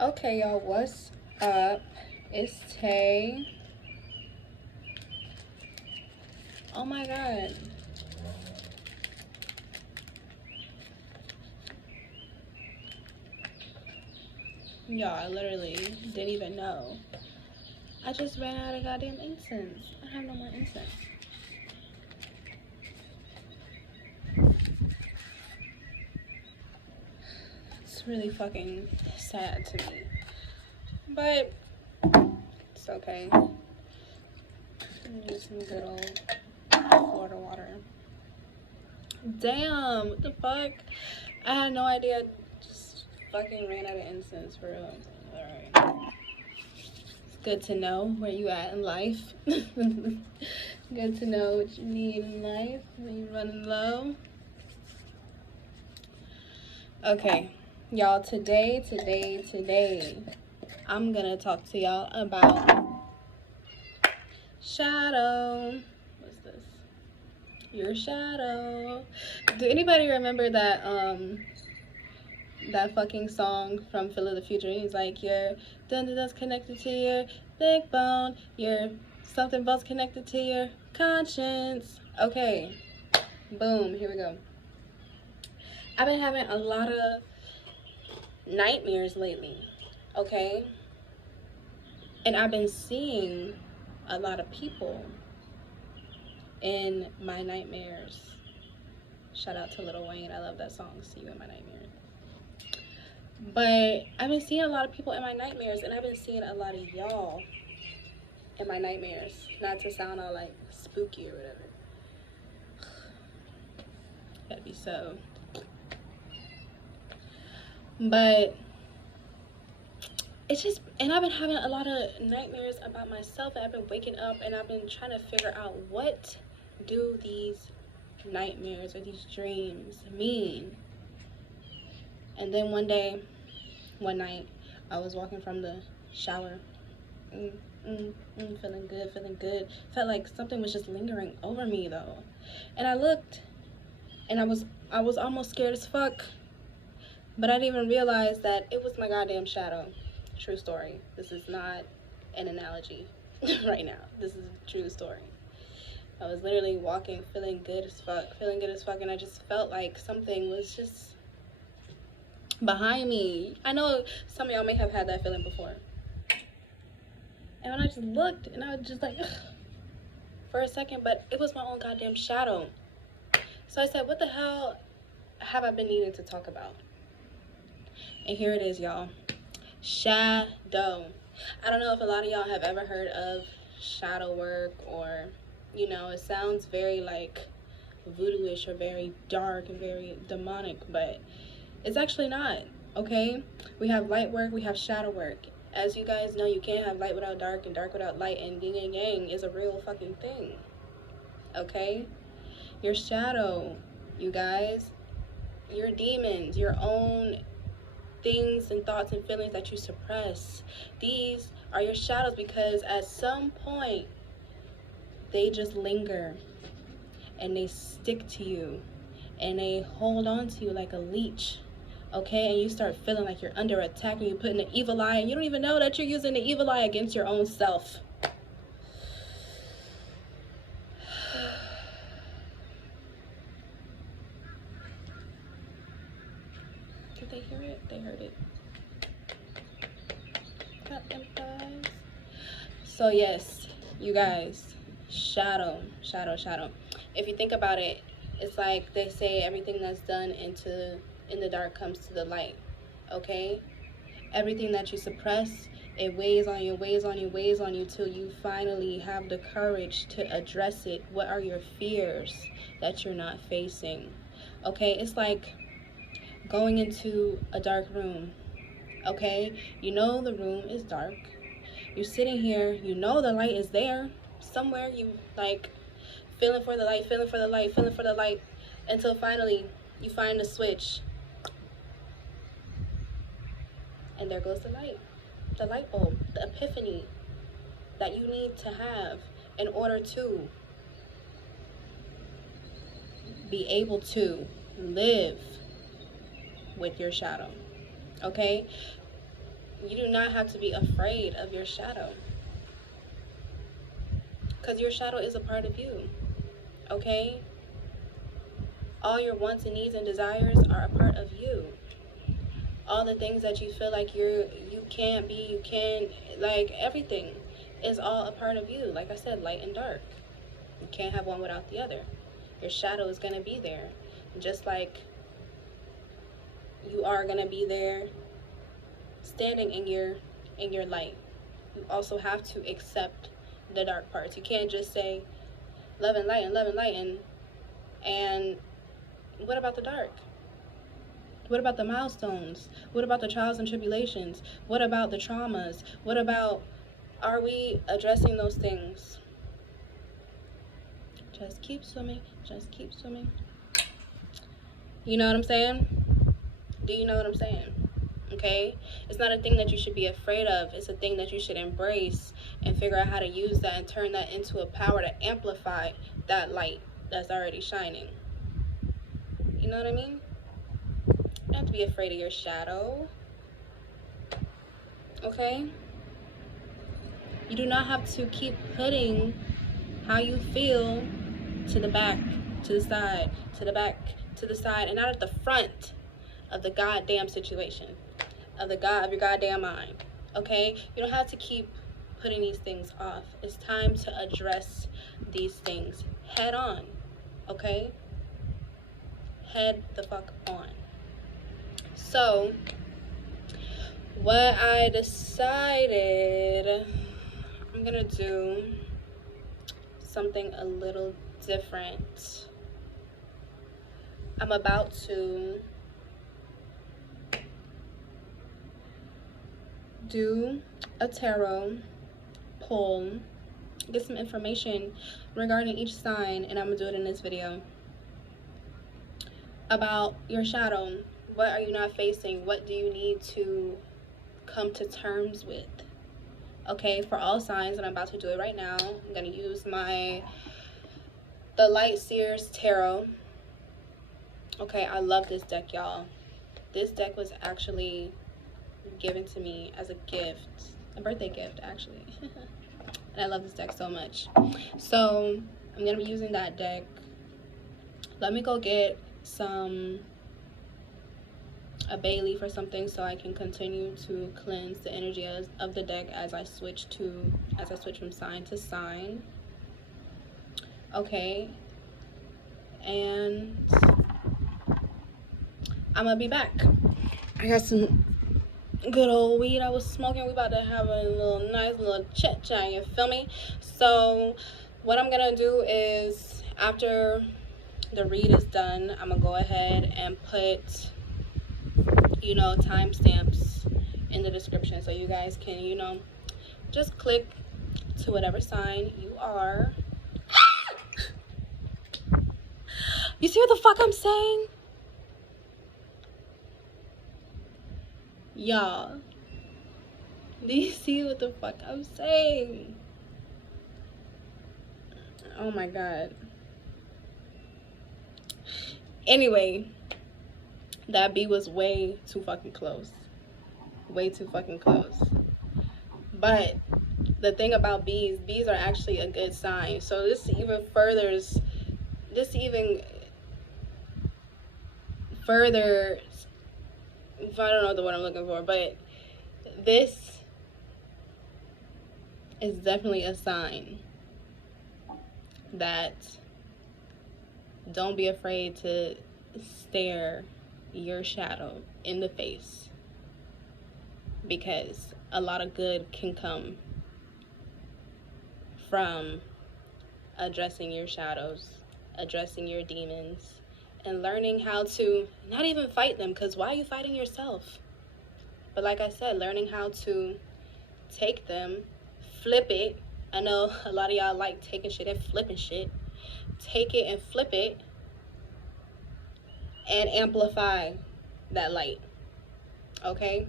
Okay, y'all, what's up? It's Tay. Oh my god. Y'all, I literally didn't even know. I just ran out of goddamn incense. I have no more incense. It's really fucking sad to me. But it's okay. Use some good old Florida water. Damn, what the fuck? I had no idea. Just fucking ran out of incense for real. Alright. It's good to know where you at in life. Good to know what you need in life when you're running low. Okay, y'all, today, I'm gonna talk to y'all about shadow. What's this? Your shadow. Do anybody remember that that fucking song from Phil of the Future? He's like, your that's connected to your big bone, your something bone's connected to your conscience. Okay, boom, here we go. I've been having a lot of nightmares lately, okay? And I've been seeing a lot of people in my nightmares. Shout out to Lil Wayne. I love that song, See You in My Nightmares. But I've been seeing a lot of people in my nightmares, and I've been seeing a lot of y'all in my nightmares. Not to sound all like spooky or whatever. That'd be so. But it's just, and I've been having a lot of nightmares about myself, and I've been waking up and I've been trying to figure out, what do these nightmares or these dreams mean? And then one night, I was walking from the shower, feeling good. Felt like something was just lingering over me though. And I looked, and I was almost scared as fuck. But I didn't even realize that it was my goddamn shadow. True story. This is not an analogy right now. This is a true story. I was literally walking, feeling good as fuck, and I just felt like something was just behind me. I know some of y'all may have had that feeling before. And when I just looked, and I was just like, ugh, for a second, but it was my own goddamn shadow. So I said, what the hell have I been needing to talk about? And here it is, y'all. Shadow. I don't know if a lot of y'all have ever heard of shadow work, or, you know, it sounds very like voodoo-ish or very dark and very demonic, but it's actually not, okay? We have light work, we have shadow work. As you guys know, you can't have light without dark and dark without light, and yin and yang is a real fucking thing, okay? Your shadow, you guys, your demons, your own things and thoughts and feelings that you suppress, these are your shadows, because at some point they just linger and they stick to you and they hold on to you like a leech, okay? And you start feeling like you're under attack, and you put in the evil eye, and you don't even know that you're using the evil eye against your own self. Did they hear it? They heard it. Got them guys. So yes, you guys, shadow. If you think about it, it's like they say everything that's done in the dark comes to the light, okay? Everything that you suppress, it weighs on you till you finally have the courage to address it. What are your fears that you're not facing? Okay, it's like going into a dark room, okay? You know the room is dark. You're sitting here, you know the light is there somewhere. You like feeling for the light, until finally you find the switch, and there goes the light bulb, the epiphany that you need to have in order to be able to live with your shadow, okay? You do not have to be afraid of your shadow, because your shadow is a part of you, okay? All your wants and needs and desires are a part of you. All the things that you feel like you can't be, you can, like, everything is all a part of you. Like I said, light and dark. You can't have one without the other. Your shadow is going to be there, just like you are going to be there standing in your light. You also have to accept the dark parts. You can't just say love and light and love and light and what about the dark? What about the milestones? What about the trials and tribulations? What about the traumas? What about, are we addressing those things? Just keep swimming. Just keep swimming. You know what I'm saying? Do you know what I'm saying? Okay? It's not a thing that you should be afraid of. It's a thing that you should embrace and figure out how to use that and turn that into a power to amplify that light that's already shining. You know what I mean? You don't have to be afraid of your shadow. Okay? You do not have to keep putting how you feel to the back, to the side, to the back, to the side, and not at the front of the goddamn situation, of your goddamn mind. Okay? You don't have to keep putting these things off. It's time to address these things head on. Okay? Head the fuck on. So, what I decided, I'm gonna do something a little different. I'm about to do a tarot pull, get some information regarding each sign, and I'm gonna do it in this video. About your shadow. What are you not facing? What do you need to come to terms with? Okay, for all signs, and I'm about to do it right now. I'm going to use the Light Seers Tarot. Okay, I love this deck, y'all. This deck was actually given to me as a gift, a birthday gift, actually. And I love this deck so much. So, I'm going to be using that deck. Let me go get a bay leaf or something so I can continue to cleanse the energy of the deck as I switch from sign to sign. Okay, and I'm gonna be back. I got some good old weed I was smoking. We about to have a nice little chit chat, you feel me? So what I'm gonna do is, after the read is done, I'm gonna go ahead and put, you know, timestamps in the description so you guys can, you know, just click to whatever sign you are. You see what the fuck I'm saying? Y'all, do you see what the fuck I'm saying? Oh my god. Anyway, that bee was way too fucking close. Way too fucking close. But the thing about bees are actually a good sign. So this even furthers, I don't know the word I'm looking for, but this is definitely a sign that don't be afraid to stare your shadow in the face, because a lot of good can come from addressing your shadows, addressing your demons, and learning how to not even fight them, because why are you fighting yourself? But like I said, learning how to take them, flip it. I know a lot of y'all like taking shit and flipping shit. Take it and flip it and amplify that light. Okay?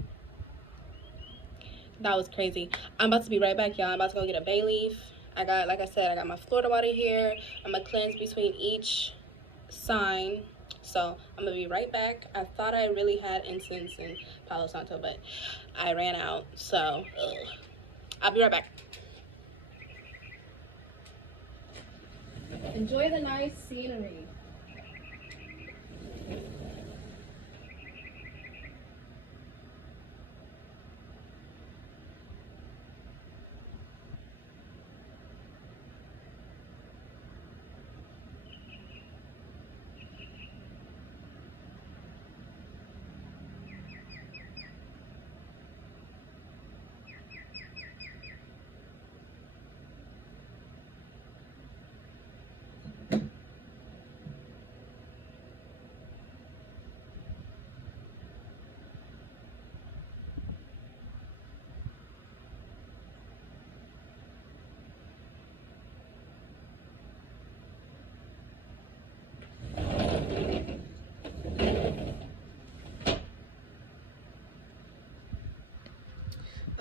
That was crazy. I'm about to be right back, y'all. I'm about to go get a bay leaf. Like I said, I got my Florida water here. I'm gonna cleanse between each sign So I'm gonna be right back. I thought I really had incense in Palo Santo, but I ran out. So I'll be right back. Enjoy the nice scenery.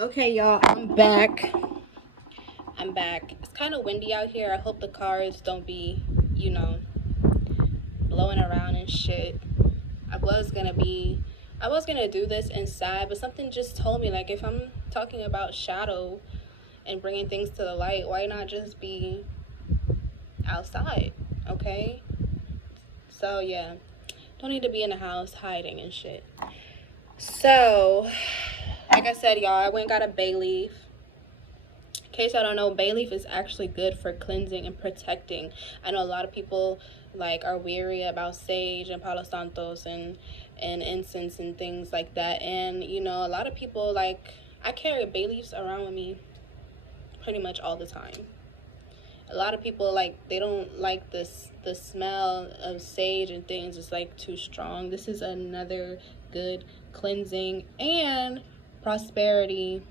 Okay, y'all, I'm back. It's kind of windy out here. I hope the cars don't be, you know, blowing around and shit. I was gonna do this inside, but something just told me, like, if I'm talking about shadow and bringing things to the light, why not just be outside? Okay, so yeah, don't need to be in the house hiding and shit. So like I said, y'all, I went and got a bay leaf. In case I don't know, bay leaf is actually good for cleansing and protecting. I know a lot of people like are weary about sage and palo santos and incense and things like that, and you know, a lot of people, like, I carry bay leaves around with me pretty much all the time. A lot of people, like, they don't like the smell of sage and things. It's like too strong. This is another good cleansing and prosperity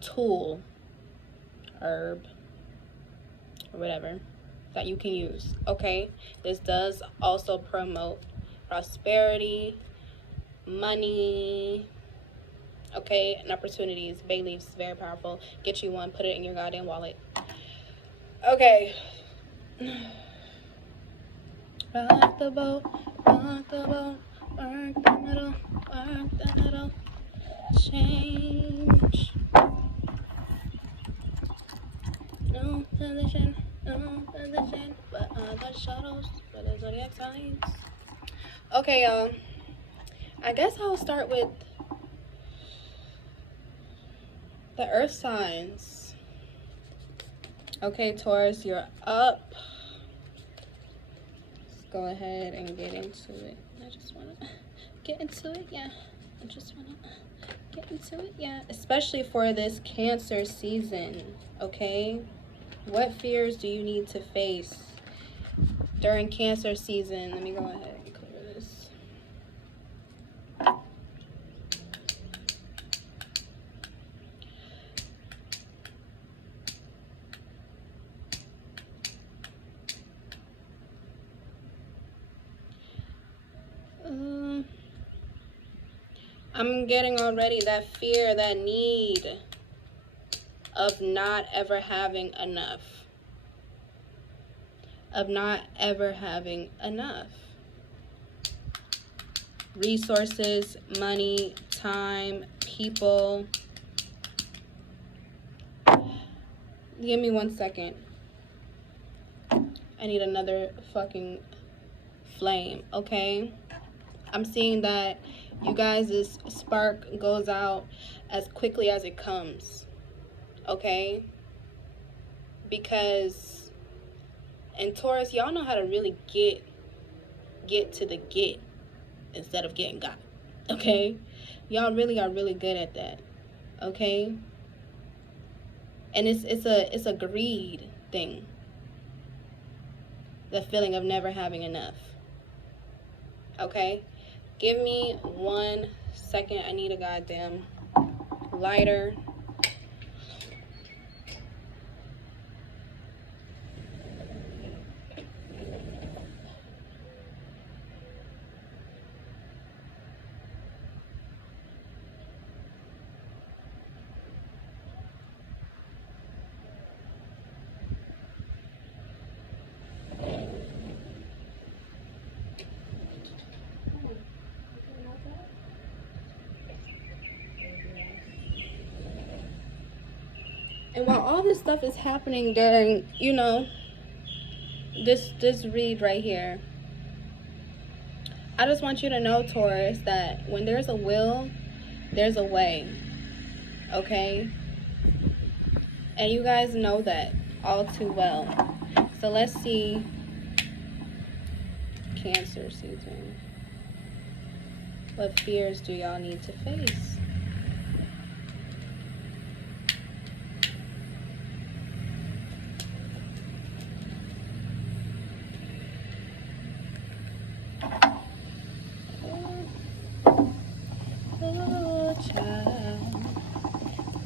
tool, herb, or whatever that you can use. Okay, this does also promote prosperity, money, okay, and opportunities. Bay leaves, very powerful. Get you one, put it in your goddamn wallet. Okay. Rock the boat, rock the boat, work the middle, change. No position, but other shadows, but the zodiac signs. Okay, y'all. I guess I'll start with the earth signs. Okay, Taurus, you're up. Let's go ahead and get into it. I just want to get into it, yeah. Especially for this Cancer season, okay? What fears do you need to face during Cancer season? Let me go ahead and clear this. I'm getting already that fear, that need of not ever having enough. Resources, money, time, people. Give me 1 second. I need another fucking flame, okay? I'm seeing that you guys' spark goes out as quickly as it comes, okay? Because in Taurus, y'all know how to really get to the get instead of getting got, okay? Y'all really are really good at that, okay? And it's a greed thing. The feeling of never having enough, okay? Give me 1 second. I need a goddamn lighter. And while all this stuff is happening during, you know, this read right here, I just want you to know, Taurus, that when there's a will, there's a way. Okay? And you guys know that all too well. So let's see Cancer season. What fears do y'all need to face? Oh, child,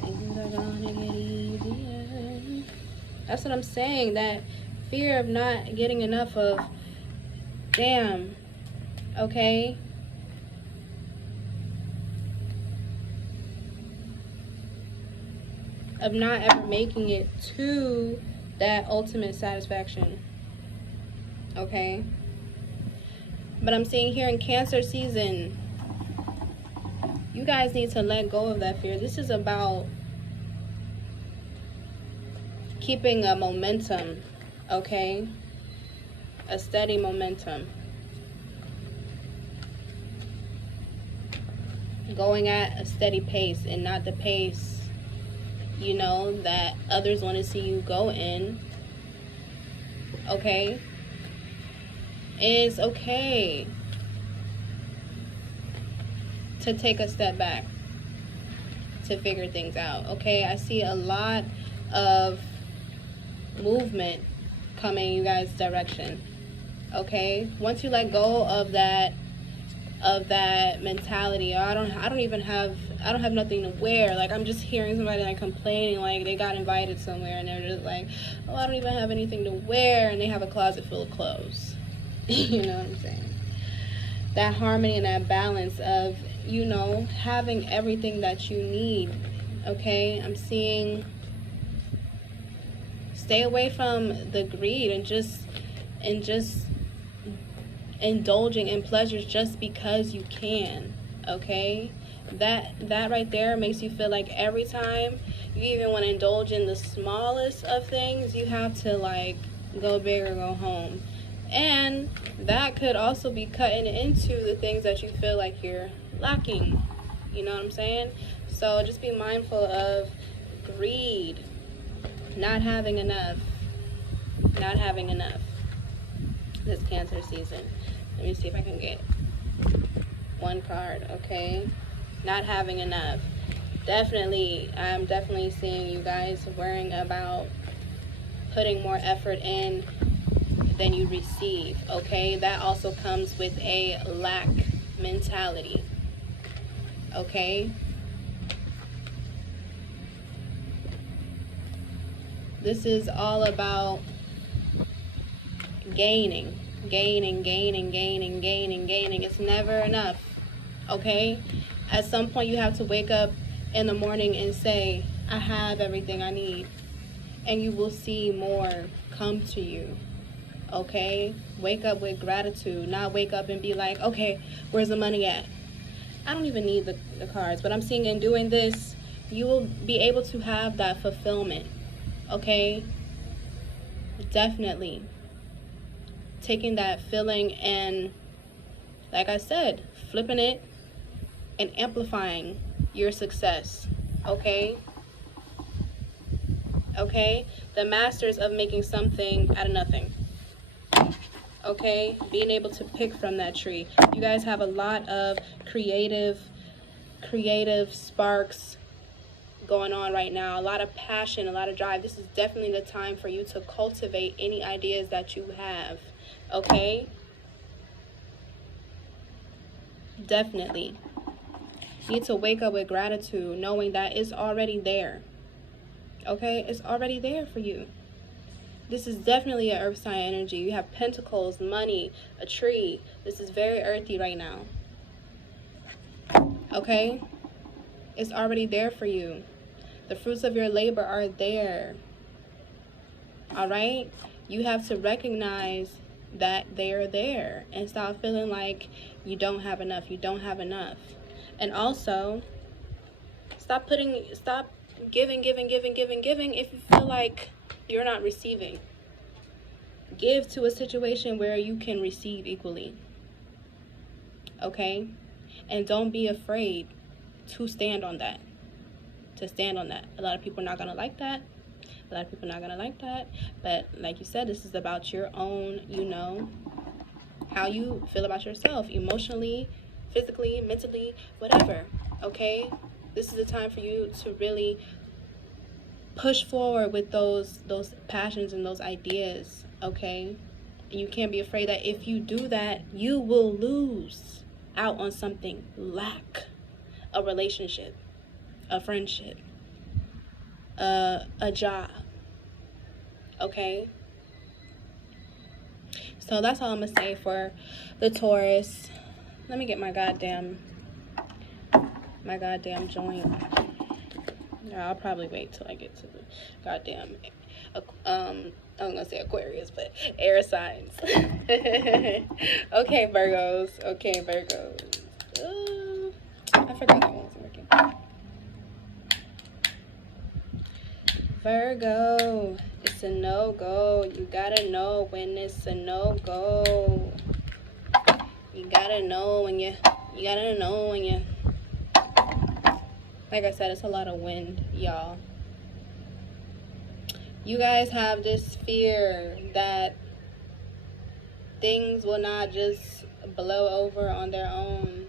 things are gonna get easier. That's what I'm saying. That fear of not getting enough of, damn, okay? Of not ever making it to that ultimate satisfaction, okay? But I'm seeing here in Cancer season, you guys need to let go of that fear. This is about keeping a momentum, okay? A steady momentum. Going at a steady pace and not the pace, you know, that others want to see you go in, okay? It's okay to take a step back to figure things out, okay? I see a lot of movement coming in you guys' direction, okay? Once you let go of that mentality, I don't have nothing to wear. Like, I'm just hearing somebody like complaining like they got invited somewhere and they're just like, oh, I don't even have anything to wear, and they have a closet full of clothes. You know what I'm saying? That harmony and that balance of, you know, having everything that you need, okay? I'm seeing stay away from the greed and just indulging in pleasures just because you can, okay? That right there makes you feel like every time you even want to indulge in the smallest of things, you have to like go big or go home. And that could also be cutting into the things that you feel like you're lacking. You know what I'm saying? So just be mindful of greed, not having enough this Cancer season. Let me see if I can get one card, okay? Not having enough. I'm definitely seeing you guys worrying about putting more effort in than you receive, okay? That also comes with a lack mentality, okay? This is all about gaining. It's never enough, okay? At some point you have to wake up in the morning and say, I have everything I need, and you will see more come to you, okay? Wake up with gratitude, not wake up and be like, okay, where's the money at? I don't even need the cards, but I'm seeing in doing this, you will be able to have that fulfillment, okay? Definitely. Taking that feeling and, like I said, flipping it and amplifying your success, okay? Okay? The masters of making something out of nothing, okay? Being able to pick from that tree. You guys have a lot of creative sparks going on right now, a lot of passion, a lot of drive. This is definitely the time for you to cultivate any ideas that you have, okay? Definitely. You need to wake up with gratitude, knowing that it's already there, okay? It's already there for you. This is definitely an earth sign energy. You have pentacles, money, a tree. This is very earthy right now, okay? It's already there for you. The fruits of your labor are there, all right? You have to recognize that they are there and stop feeling like you don't have enough. And also, stop giving if you feel like you're not receiving. Give to a situation where you can receive equally. Okay? And don't be afraid to stand on that. A lot of people are not going to like that. But like you said, this is about your own, how you feel about yourself, emotionally, physically, mentally, whatever. Okay? This is the time for you to really push forward with those passions and those ideas. Okay? And you can't be afraid that if you do that, you will lose out on something. Lack a relationship, a friendship, a job. Okay? So that's all I'm gonna say for the Taurus. Let me get my goddamn joint. Yeah, I'll probably wait till I get to the goddamn I'm gonna say Aquarius, but air signs. Okay, Virgos. I forgot that one was working. Virgo, it's a no-go. You gotta know when it's a no-go. You gotta know when you like I said, it's a lot of wind, y'all. You guys have this fear that things will not just blow over on their own.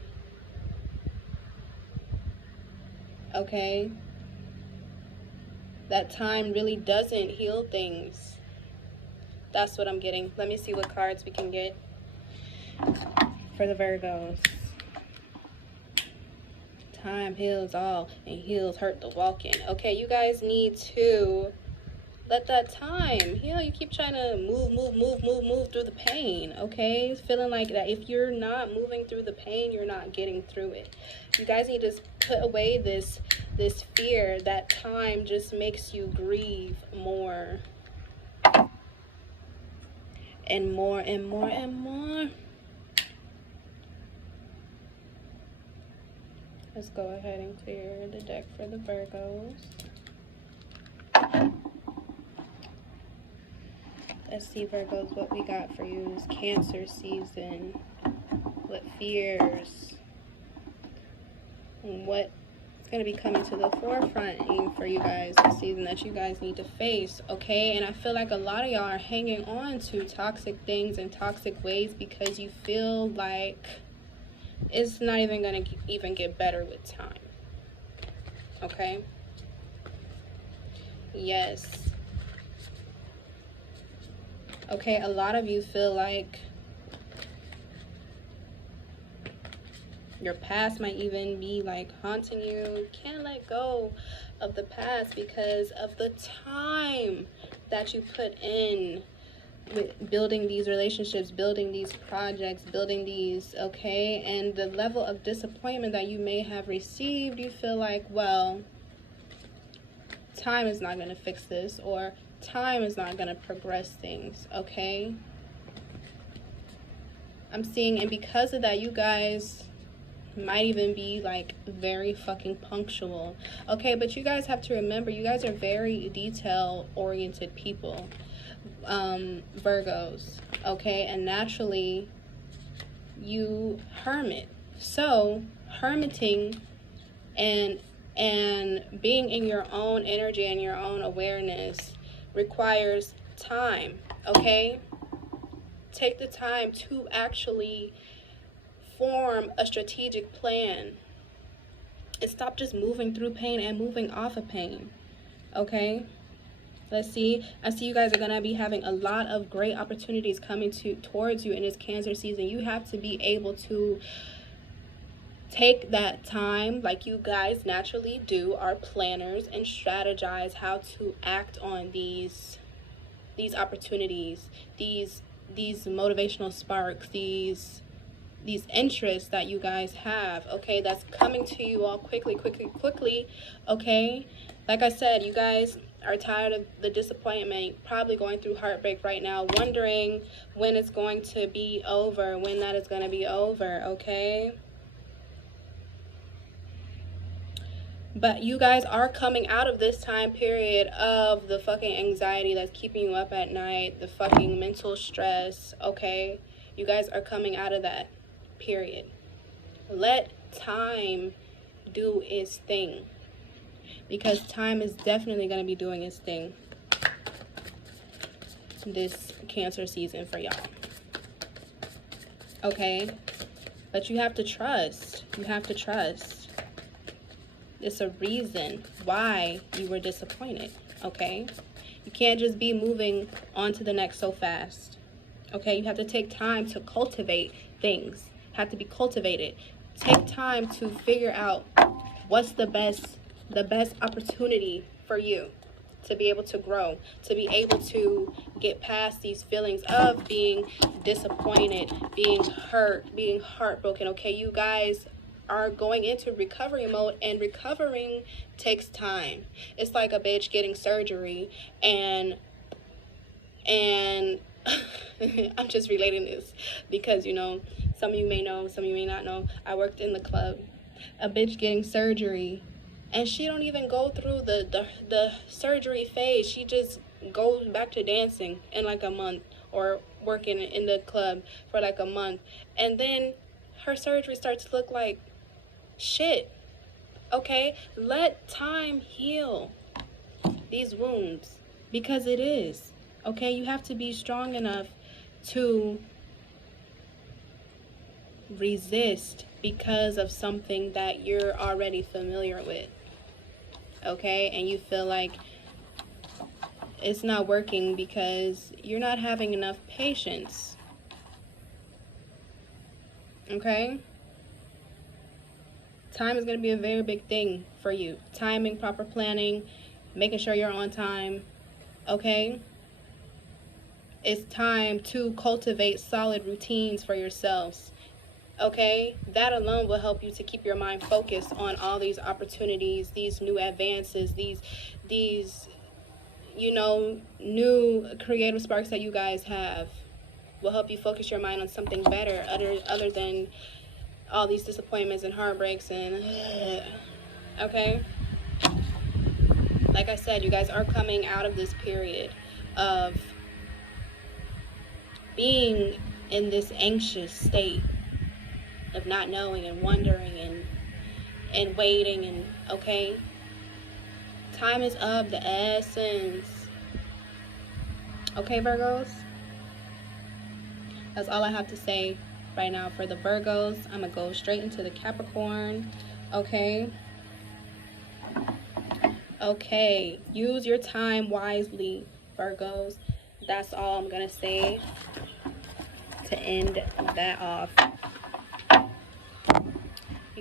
Okay? That time really doesn't heal things. That's what I'm getting. Let me see what cards we can get for the Virgos. Time heals all, and heals hurt the walking. Okay, you guys need to let that time heal. You keep trying to move through the pain. Okay, feeling like that if you're not moving through the pain, you're not getting through it. You guys need to put away this fear that time just makes you grieve more and more and more and more. Let's go ahead and clear the deck for the Virgos. Let's see, Virgos, what we got for you this Cancer season. What fears? What's going to be coming to the forefront for you guys this season that you guys need to face, okay? And I feel like a lot of y'all are hanging on to toxic things and toxic ways because you feel like it's not even going to even get better with time, okay? Yes. Okay, a lot of you feel like your past might even be like haunting you. You can't let go of the past because of the time that you put in with building these relationships, building these projects, building these, okay? And the level of disappointment that you may have received, you feel like, well, time is not going to fix this, or time is not going to progress things, okay? I'm seeing, and because of that, you guys might even be like very fucking punctual, okay? But you guys have to remember, you guys are very detail oriented people, Virgos, okay? And naturally you hermit. So hermiting and being in your own energy and your own awareness requires time, okay? Take the time to actually form a strategic plan and stop just moving through pain and moving off of pain, okay? Let's see. I see you guys are gonna be having a lot of great opportunities coming towards you in this Cancer season. You have to be able to take that time, like you guys naturally do, are planners, and strategize how to act on these opportunities, these motivational sparks, these interests that you guys have, okay? That's coming to you all quickly, okay? Like I said, you guys are tired of the disappointment, probably going through heartbreak right now, wondering when it's going to be over, when that is going to be over, okay? But you guys are coming out of this time period of the fucking anxiety that's keeping you up at night, the fucking mental stress, okay? You guys are coming out of that period. Let time do its thing, because time is definitely going to be doing its thing this Cancer season for y'all, okay? But you have to trust. You have to trust. It's a reason why you were disappointed, okay? You can't just be moving on to the next so fast, okay? You have to take time to cultivate things. Have to be cultivated. Take time to figure out what's the best opportunity for you to be able to grow, to be able to get past these feelings of being disappointed, being hurt, being heartbroken, okay? You guys are going into recovery mode, and recovering takes time. It's like a bitch getting surgery, and I'm just relating this because, you know, some of you may know, some of you may not know, I worked in the club. A bitch getting surgery, and she don't even go through the surgery phase. She just goes back to dancing in like a month, or working in the club for like a month, and then her surgery starts to look like shit, okay? Let time heal these wounds, because it is, okay? You have to be strong enough to resist because of something that you're already familiar with, okay? And you feel like it's not working because you're not having enough patience, okay? Time is going to be a very big thing for you. Timing, proper planning, making sure you're on time, okay? It's time to cultivate solid routines for yourselves, okay? That alone will help you to keep your mind focused on all these opportunities, these new advances, these you know, new creative sparks that you guys have. Will help you focus your mind on something better other than all these disappointments and heartbreaks and okay? Like I said, you guys are coming out of this period of being in this anxious state of not knowing and wondering and waiting, and okay? Time is of the essence. Okay, Virgos? That's all I have to say right now for the Virgos. I'm going to go straight into the Capricorn. Okay? Okay. Use your time wisely, Virgos. That's all I'm going to say to end that off.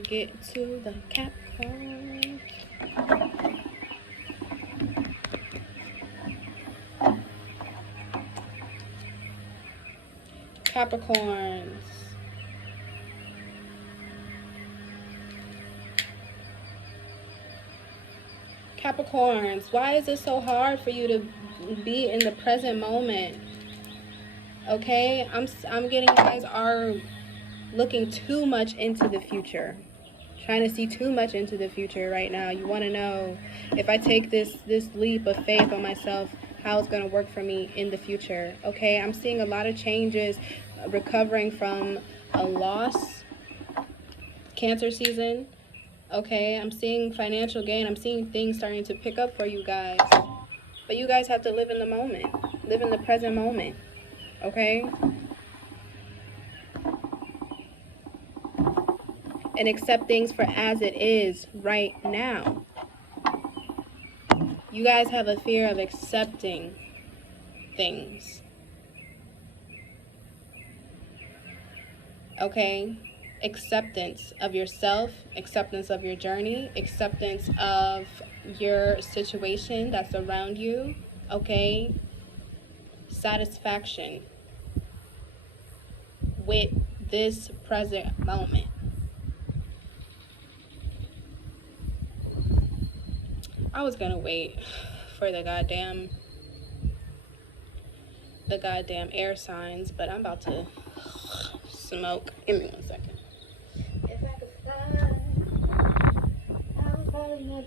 Get to the Capricorn. Capricorns. Capricorns, why is it so hard for you to be in the present moment? Okay, I'm getting you guys are looking too much into the future. Trying to see too much into the future right now. You want to know, if I take this leap of faith on myself, how it's going to work for me in the future. Okay, I'm seeing a lot of changes, recovering from a loss, Cancer season. Okay, I'm seeing financial gain. I'm seeing things starting to pick up for you guys. But you guys have to live in the moment. Live in the present moment. Okay? And accept things for as it is right now. You guys have a fear of accepting things. Okay? Acceptance of yourself, acceptance of your journey, acceptance of your situation that's around you. Okay? Satisfaction with this present moment. I was gonna wait for the goddamn air signs, but I'm about to smoke. Give me 1 second. If I could fly, I would fly in the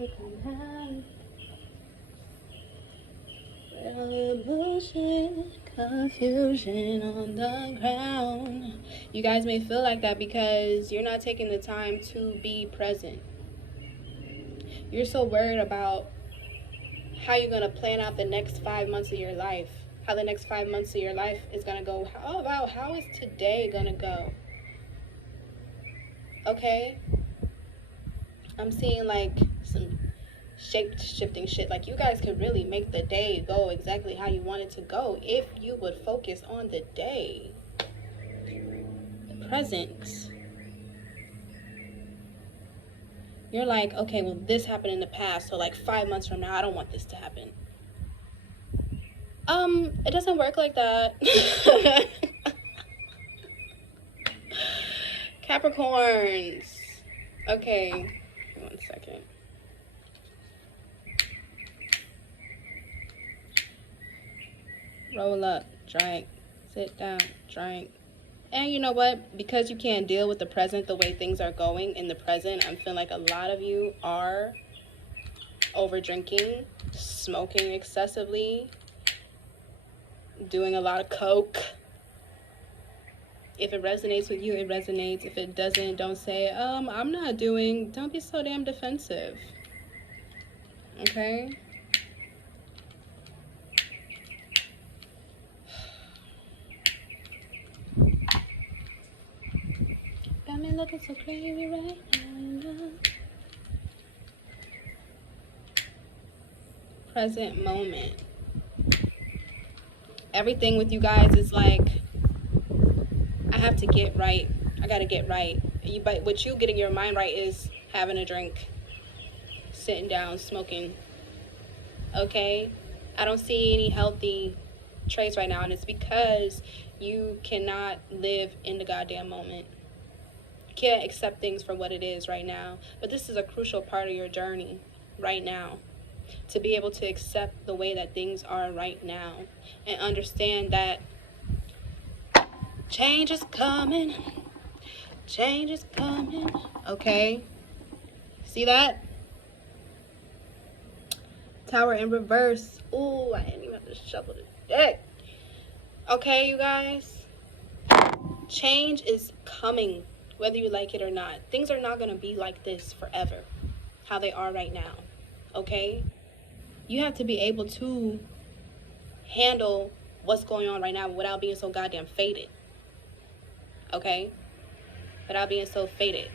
Bullshit, confusion on the ground. You guys may feel like that because you're not taking the time to be present. You're so worried about how you're going to plan out the next 5 months of your life, how the next 5 months of your life is going to go. How about how is today going to go? Okay? I'm seeing like some shape-shifting shit. Like, you guys could really make the day go exactly how you want it to go if you would focus on the day, the present. You're like, okay, well, this happened in the past, so like 5 months from now, I don't want this to happen. It doesn't work like that. Capricorns. Okay, 1 second. Roll up, drink, sit down, drink. And you know what? Because you can't deal with the present the way things are going in the present, I'm feeling like a lot of you are over drinking, smoking excessively, doing a lot of coke. If it resonates with you, it resonates. If it doesn't, don't say, I'm not doing. Don't be so damn defensive. Okay? Got me looking so crazy right now. Present moment. Everything with you guys is like, I have to get right. I gotta get right. But what you getting your mind right is having a drink, sitting down, smoking. Okay? I don't see any healthy traits right now, and it's because you cannot live in the goddamn moment. You can't accept things for what it is right now. But this is a crucial part of your journey right now, to be able to accept the way that things are right now and understand that change is coming. Change is coming. Okay? See that? Tower in reverse. Ooh, I didn't even have to shuffle the deck. Okay, you guys? Change is coming, whether you like it or not. Things are not going to be like this forever, how they are right now. Okay? You have to be able to handle what's going on right now without being so goddamn faded. Okay? Without being so faded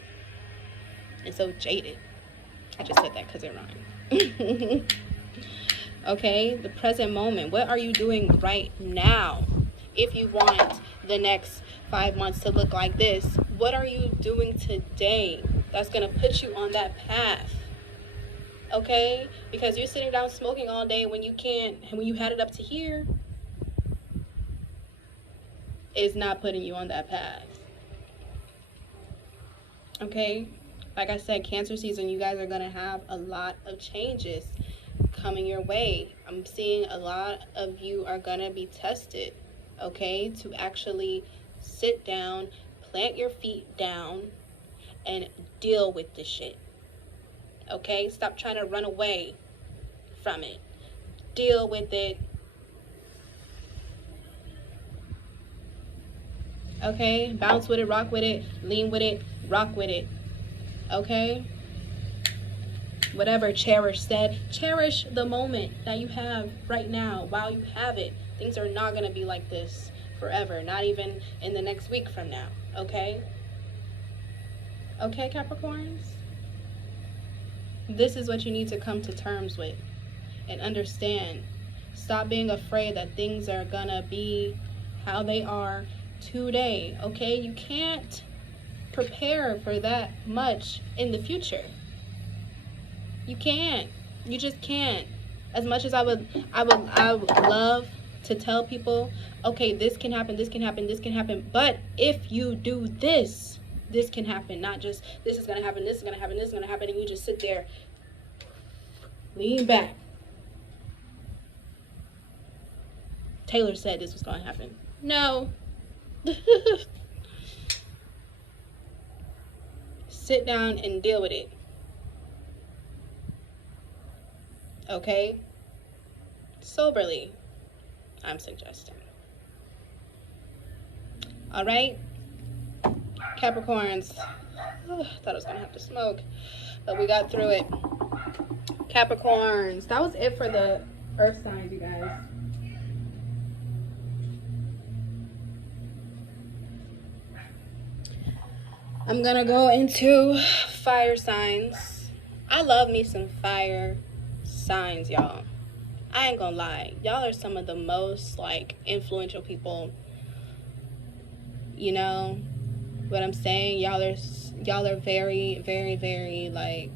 and so jaded. I just said that because it rhymed. Okay? The present moment. What are you doing right now? If you want the next 5 months to look like this, what are you doing today that's going to put you on that path? Okay? Because you're sitting down smoking all day when you can't, and when you had it up to here, it's not putting you on that path. Okay? Like I said, Cancer season, you guys are going to have a lot of changes coming your way. I'm seeing a lot of you are going to be tested, okay? To actually sit down, plant your feet down, and deal with the shit. Okay? Stop trying to run away from it. Deal with it. Okay? Bounce with it, rock with it, lean with it, rock with it. Okay? Whatever Cherish said, cherish the moment that you have right now while you have it. Things are not going to be like this forever, not even in the next week from now. Okay? Okay, Capricorns? This is what you need to come to terms with and understand. Stop being afraid that things are gonna be how they are today, okay? You can't prepare for that much in the future. You can't. You just can't. As much as I would love to tell people, okay, this can happen, this can happen, this can happen, but if you do this, this can happen. Not just this is gonna happen, this is gonna happen, this is gonna happen, and you just sit there, lean back. Taylor said this was gonna happen. No. Sit down and deal with it. Okay? Soberly, I'm suggesting. All right? Capricorns. Oh, I thought I was going to have to smoke, but we got through it. Capricorns. That was it for the earth signs, you guys. I'm going to go into fire signs. I love me some fire signs, y'all. I ain't gonna lie. Y'all are some of the most, like, influential people. You know what I'm saying? Y'all are very, very, very, like,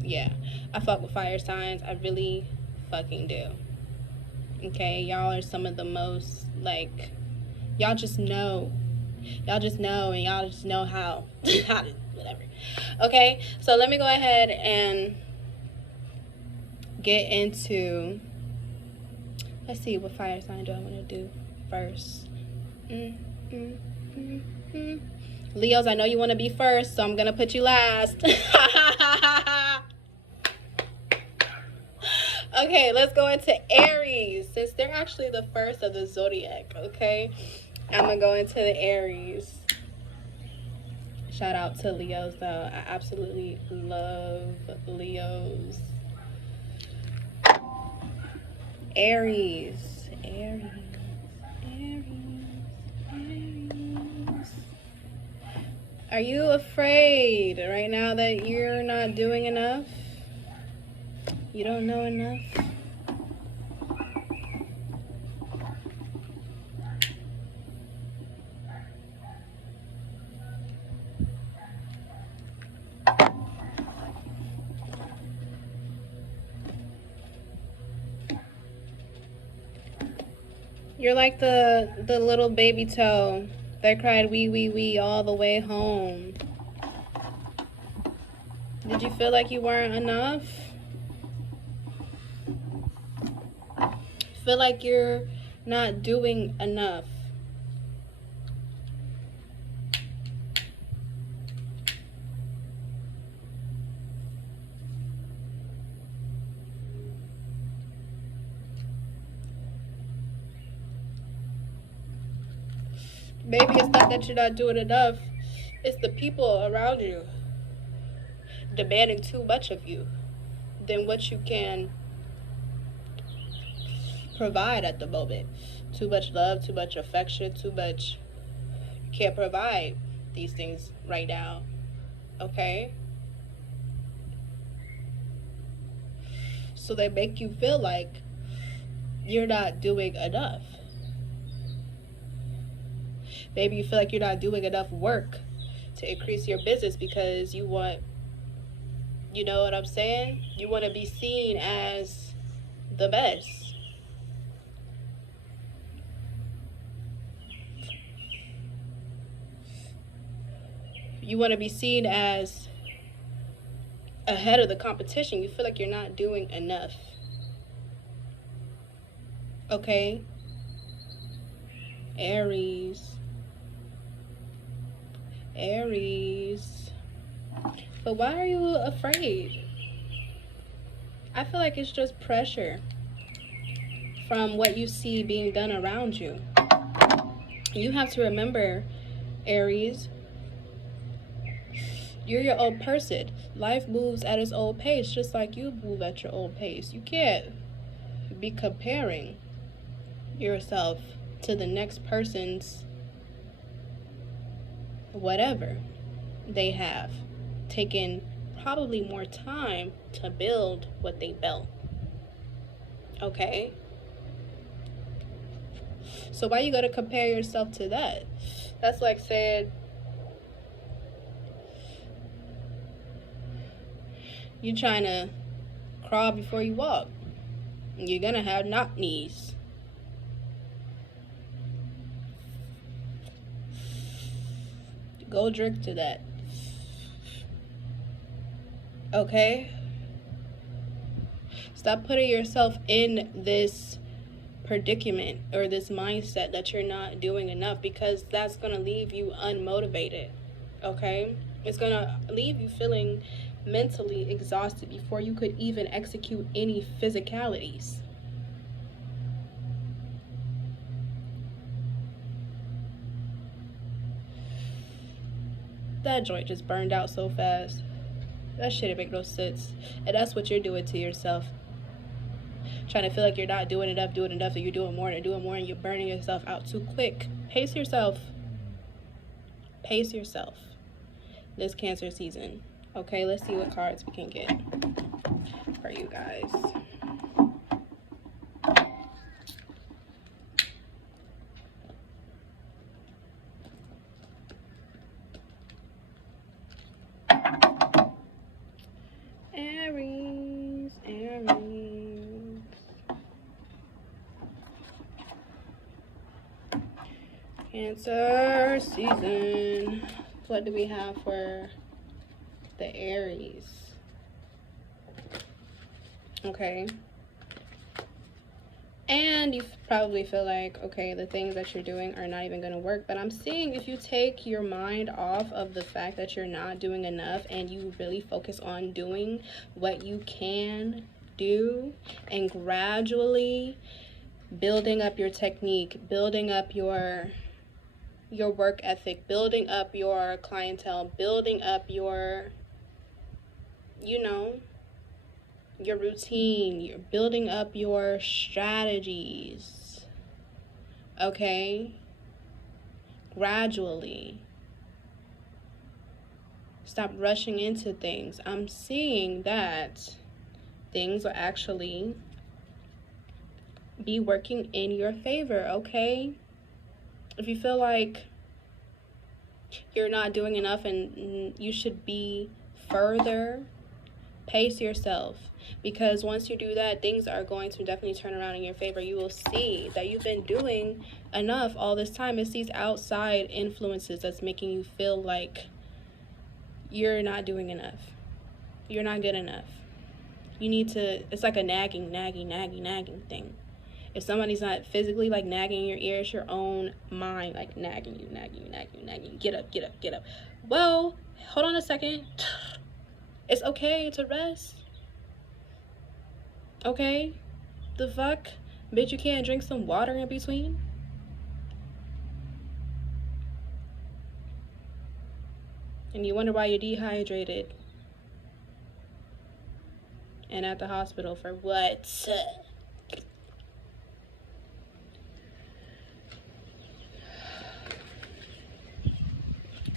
yeah. I fuck with fire signs. I really fucking do. Okay? Y'all are some of the most, like, y'all just know. Y'all just know, and y'all just know how. How to, whatever. Okay? So let me go ahead and get into, let's see, what fire sign do I want to do first. Leos, I know you want to be first, so I'm gonna put you last. Okay, let's go into Aries, since they're actually the first of the zodiac. Okay, I'm gonna go into the Aries. Shout out to Leos, though. I absolutely love Leos. Aries. Are you afraid right now that you're not doing enough? You don't know enough? You're like the little baby toe that cried wee wee wee all the way home. Did you feel like you weren't enough? Feel like you're not doing enough? Maybe it's not that you're not doing enough. It's the people around you demanding too much of you than what you can provide at the moment. Too much love, too much affection, too much. You can't provide these things right now. Okay? So they make you feel like you're not doing enough. Maybe you feel like you're not doing enough work to increase your business because you want, you know what I'm saying? You want to be seen as the best. You want to be seen as ahead of the competition. You feel like you're not doing enough. Okay? Aries. But why are you afraid? I feel like it's just pressure from what you see being done around you. You have to remember, Aries, you're your own person. Life moves at its own pace, just like you move at your own pace. You can't be comparing yourself to the next person's whatever they have taken probably more time to build what they built. Okay? So why you gotta compare yourself to that? That's like saying you trying to crawl before you walk. You're gonna have knock knees. Go drink to that. Okay? Stop putting yourself in this predicament or this mindset that you're not doing enough, because that's going to leave you unmotivated. Okay? It's going to leave you feeling mentally exhausted before you could even execute any physicalities. That joint just burned out so fast. That shit didn't make no sense. And that's what you're doing to yourself. Trying to feel like you're not doing enough, and you're doing more, and you're burning yourself out too quick. Pace yourself. Pace yourself. This Cancer season. Okay, let's see what cards we can get for you guys. Aries. Cancer season. What do we have for the Aries? Okay. And you probably feel like, okay, the things that you're doing are not even going to work. But I'm seeing if you take your mind off of the fact that you're not doing enough and you really focus on doing what you can do and gradually building up your technique, building up your work ethic, building up your clientele, building up your, your routine, you're building up your strategies, okay? Gradually. Stop rushing into things. I'm seeing that things will actually be working in your favor, okay? If you feel like you're not doing enough and you should be further, pace yourself. Because once you do that, things are going to definitely turn around in your favor. You will see that you've been doing enough all this time. It's these outside influences that's making you feel like you're not doing enough. You're not good enough. You need to, it's like a nagging thing. If somebody's not physically like nagging in your ear, it's your own mind like nagging you. Get up. Well, hold on a second. It's okay to rest. Okay? The fuck? Bitch, you can't drink some water in between? And you wonder why you're dehydrated. And at the hospital for what?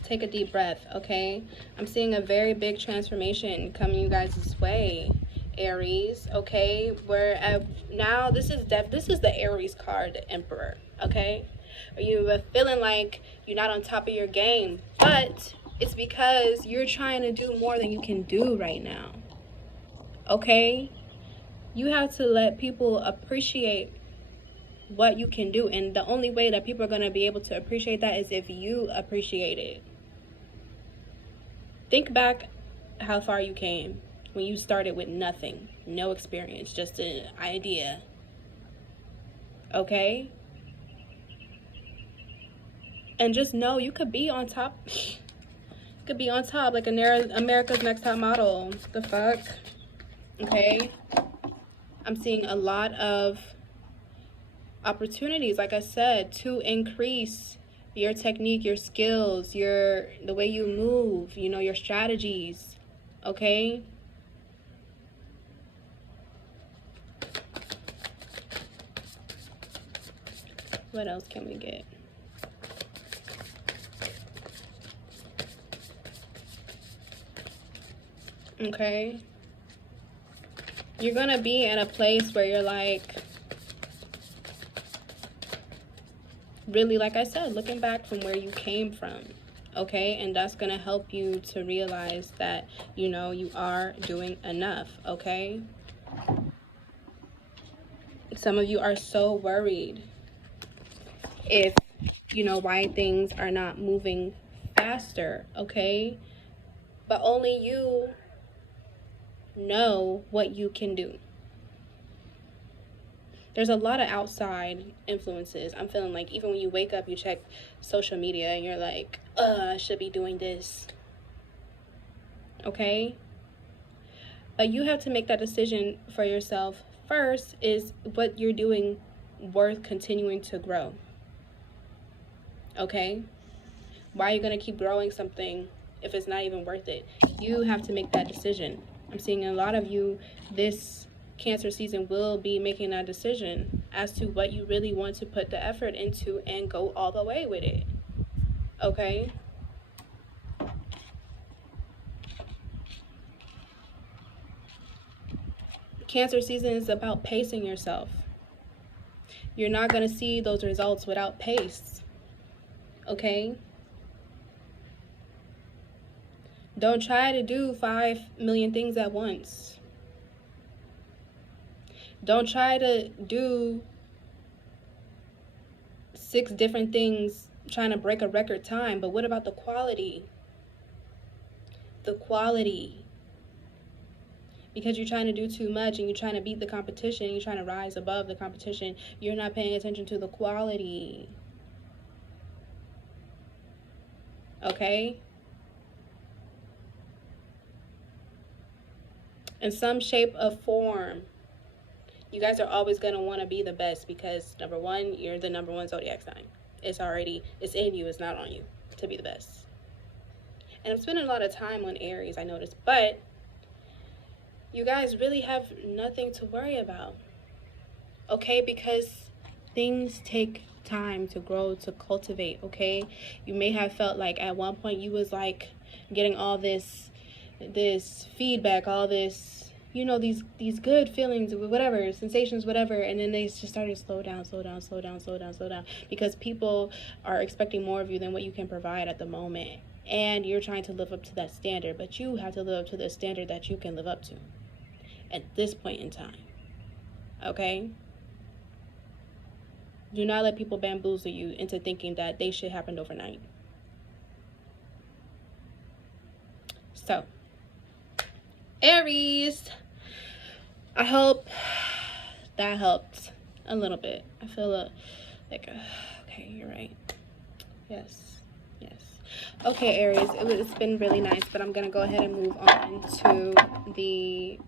Take a deep breath, okay? I'm seeing a very big transformation coming you guys' way, Aries, okay? Where now this is the Aries card, the Emperor, okay? You are feeling like you're not on top of your game, but it's because you're trying to do more than you can do right now, okay? You have to let people appreciate what you can do, and the only way that people are going to be able to appreciate that is if you appreciate it. Think back how far you came when you started with nothing, no experience, just an idea. Okay? And just know you could be on top. You could be on top like America's Next Top Model. The fuck? Okay? I'm seeing a lot of opportunities, like I said, to increase your technique, your skills, the way you move, your strategies, okay? What else can we get? Okay? You're gonna be in a place where you're like, really, like I said, looking back from where you came from, okay? And that's gonna help you to realize that, you are doing enough, okay? Some of you are so worried if, why things are not moving faster, okay? But only you know what you can do. There's a lot of outside influences. I'm feeling like even when you wake up, you check social media and you're like, I should be doing this. Okay? But you have to make that decision for yourself first. Is what you're doing worth continuing to grow? Okay? Why are you going to keep growing something if it's not even worth it? You have to make that decision. I'm seeing a lot of you this Cancer season will be making that decision as to what you really want to put the effort into and go all the way with it. Okay? Cancer season is about pacing yourself. You're not going to see those results without pace. Okay? Don't try to do 5 million things at once. Don't try to do 6 different things trying to break a record time. But what about the quality? The quality. Because you're trying to do too much and you're trying to beat the competition, you're trying to rise above the competition, you're not paying attention to the quality. Okay? In some shape or form, you guys are always going to want to be the best because, number one, you're the number 1 zodiac sign. It's in you, it's not on you to be the best. And I'm spending a lot of time on Aries, I noticed, but you guys really have nothing to worry about. Okay? Because things take time to grow, to cultivate, okay? You may have felt like at one point you was like getting all this feedback, all this, you know, these good feelings, whatever, sensations, whatever, and then they just started to slow down, because people are expecting more of you than what you can provide at the moment, and you're trying to live up to that standard, but you have to live up to the standard that you can live up to at this point in time. Okay? Do not let people bamboozle you into thinking that they shit happened overnight. So, Aries, I hope that helped a little bit. I feel okay, you're right. Yes. Okay, Aries, it's been really nice, but I'm going to go ahead and move on to the...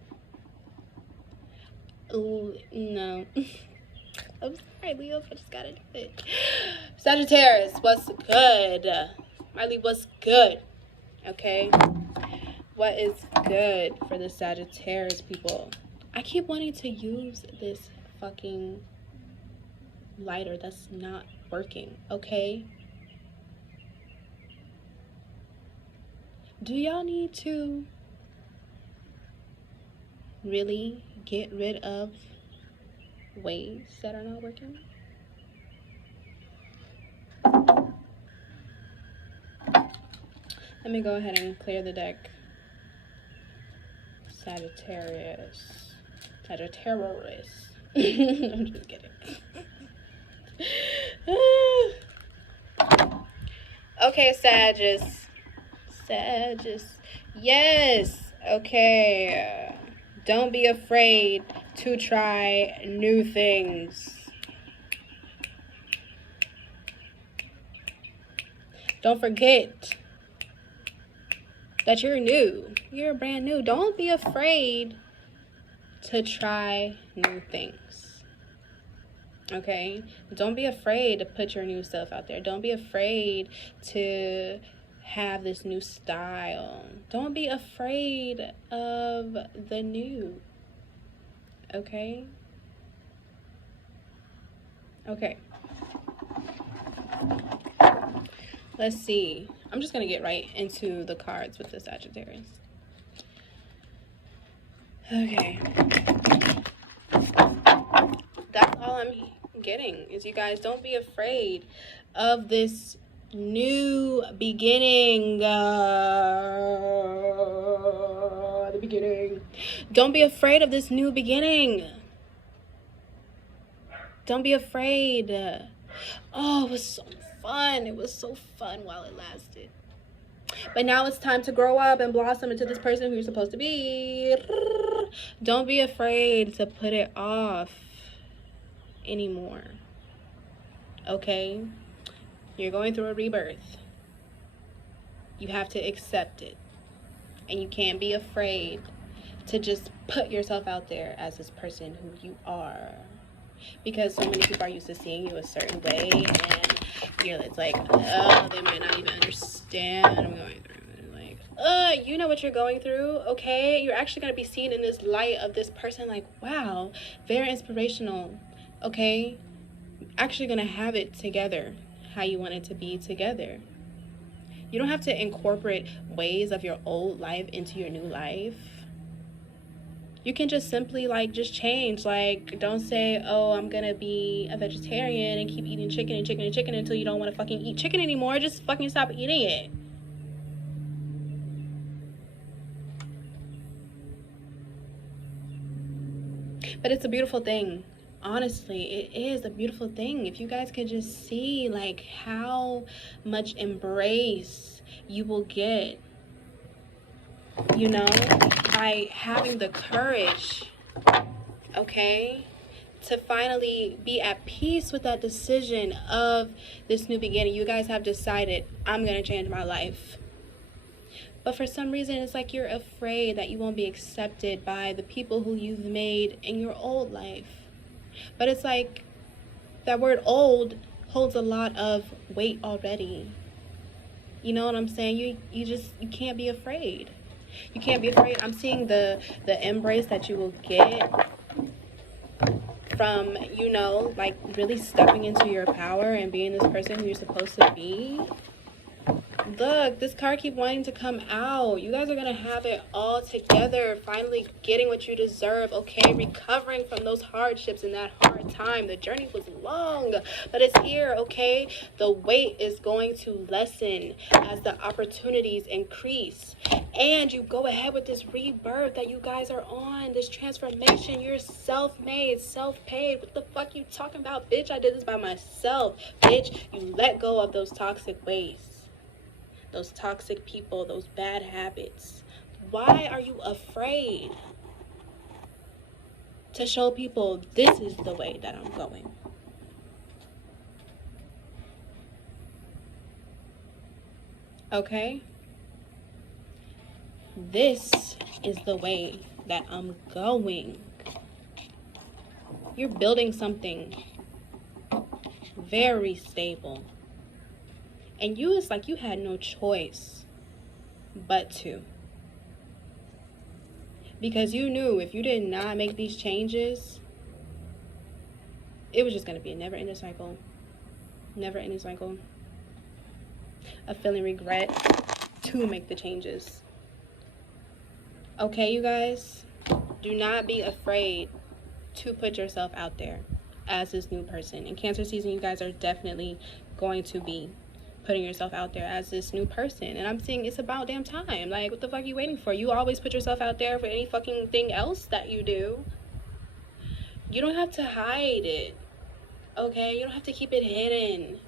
No. I'm sorry, Leo, I just got to do it. Sagittarius, what's good? Miley, what's good? Okay? What is good for the Sagittarius people? I keep wanting to use this fucking lighter that's not working, okay? Do y'all need to really get rid of ways that are not working? Let me go ahead and clear the deck. Sagittarius. I'm just kidding. Okay, Sagittarius. Yes. Okay. Don't be afraid to try new things. Don't forget that you're new. You're brand new. Don't be afraid to try new things. Okay? Don't be afraid to put your new stuff out there. Don't be afraid to have this new style. Don't be afraid of the new. Okay? Okay. Let's see. I'm just going to get right into the cards with the Sagittarius. Okay. That's all I'm getting is you guys don't be afraid of this new beginning. The beginning. Don't be afraid of this new beginning. Don't be afraid. Oh, it was so fun. It was so fun while it lasted. But now it's time to grow up and blossom into this person who you're supposed to be. Don't be afraid to put it off anymore. Okay? You're going through a rebirth. You have to accept it. And you can't be afraid to just put yourself out there as this person who you are. Because so many people are used to seeing you a certain way, and it's like, oh, they might not even understand what I'm going through. Like, you know what you're going through, okay? You're actually going to be seen in this light of this person, like, wow, very inspirational, okay? Actually going to have it together how you want it to be together. You don't have to incorporate ways of your old life into your new life. You can just simply, like, just change. Like, don't say, oh, I'm gonna be a vegetarian and keep eating chicken and chicken and chicken until you don't want to fucking eat chicken anymore. Just fucking stop eating it. But it's a beautiful thing. Honestly, it is a beautiful thing. If you guys could just see, like, how much embrace you will get, you know, by having the courage, okay, to finally be at peace with that decision of this new beginning. You guys have decided, I'm going to change my life. But for some reason, it's like you're afraid that you won't be accepted by the people who you've made in your old life. But it's like that word old holds a lot of weight already. You know what I'm saying? You can't be afraid. You can't be afraid. I'm seeing the embrace that you will get from, you know, like, really stepping into your power and being this person who you're supposed to be. Look, this card keep wanting to come out. You guys are going to have it all together, finally getting what you deserve, okay? Recovering from those hardships and that hard time. The journey was long, but it's here, okay? The weight is going to lessen as the opportunities increase. And you go ahead with this rebirth that you guys are on, this transformation. You're self-made, self-paid. What the fuck you talking about, bitch? I did this by myself, bitch. You let go of those toxic ways. Those toxic people, those bad habits. Why are you afraid to show people this is the way that I'm going? Okay? This is the way that I'm going. You're building something very stable. And it's like you had no choice but to. Because you knew if you did not make these changes, it was just going to be a never-ending cycle. Never-ending cycle of feeling regret to make the changes. Okay, you guys? Do not be afraid to put yourself out there as this new person. In Cancer season, you guys are definitely going to be putting yourself out there as this new person. And I'm saying it's about damn time. Like, what the fuck are you waiting for? You always put yourself out there for any fucking thing else that you do. You don't have to hide it, okay? You don't have to keep it hidden.